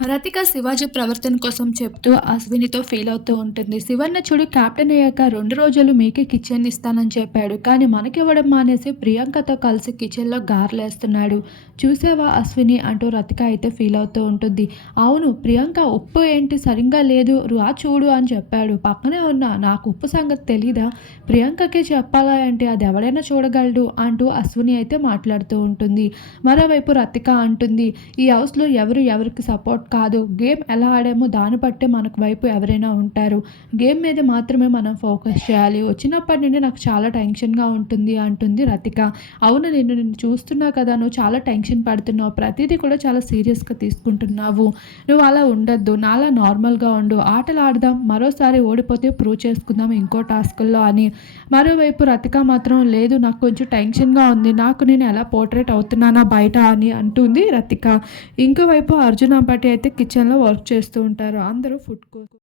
రతిక శివాజీ ప్రవర్తన కోసం చెప్తూ అశ్వినితో ఫీల్ అవుతూ ఉంటుంది. శివన్న చూడు కెప్టెన్ అయ్యాక రెండు రోజులు మీకే కిచెన్ ఇస్తానని చెప్పాడు. కానీ మనకివ్వడం మానేసి ప్రియాంకతో కలిసి కిచెన్లో గార్లేస్తున్నాడు. చూసావా అశ్విని? అంటూ రతిక అయితే ఫీల్ అవుతూ ఉంటుంది. అవును ప్రియాంక ఉప్పు ఏంటి? సరిగ్గా లేదు. రా చూడు అని చెప్పాడు. పక్కనే ఉన్న నాకు ఉప్పు సంగతి తెలీదా? ప్రియాంకకే చెప్పాలా అంటే అది ఎవడైనా చూడగలడు? అంటూ అశ్విని అయితే మాట్లాడుతూ ఉంటుంది. మరోవైపు రతిక అంటుంది. ఈ హౌస్లో ఎవరు ఎవరికి సపోర్ట్ కాదు. గేమ్ ఎలా ఆడామో దాన్ని బట్టే మనకు వైపు ఎవరైనా ఉంటారు. గేమ్ మీద మాత్రమే మనం ఫోకస్ చేయాలి. వచ్చినప్పటి నుండి నాకు చాలా టెన్షన్గా ఉంటుంది అంటుంది రతిక. అవును నేను నిన్ను చూస్తున్నా కదా నువ్వు చాలా టెన్షన్ పడుతున్నావు. ప్రతిదీ కూడా చాలా సీరియస్గా తీసుకుంటున్నావు. నువ్వు అలా ఉండొద్దు. నాలా నార్మల్గా ఉండు. ఆటలు ఆడదాం. మరోసారి ఓడిపోతే ప్రూవ్ చేసుకుందాం ఇంకో టాస్కుల్లో అని. మరోవైపు రతిక మాత్రం లేదు నాకు కొంచెం టెన్షన్గా ఉంది. నాకు నేను ఎలా పోర్ట్రేట్ అవుతున్నానా బయట అని అంటుంది రతిక. ఇంకోవైపు అర్జున్ అంబటి అయితే కిచెన్లో వర్క్ చేస్తూ ఉంటారు. అందరూ ఫుడ్ కోసం.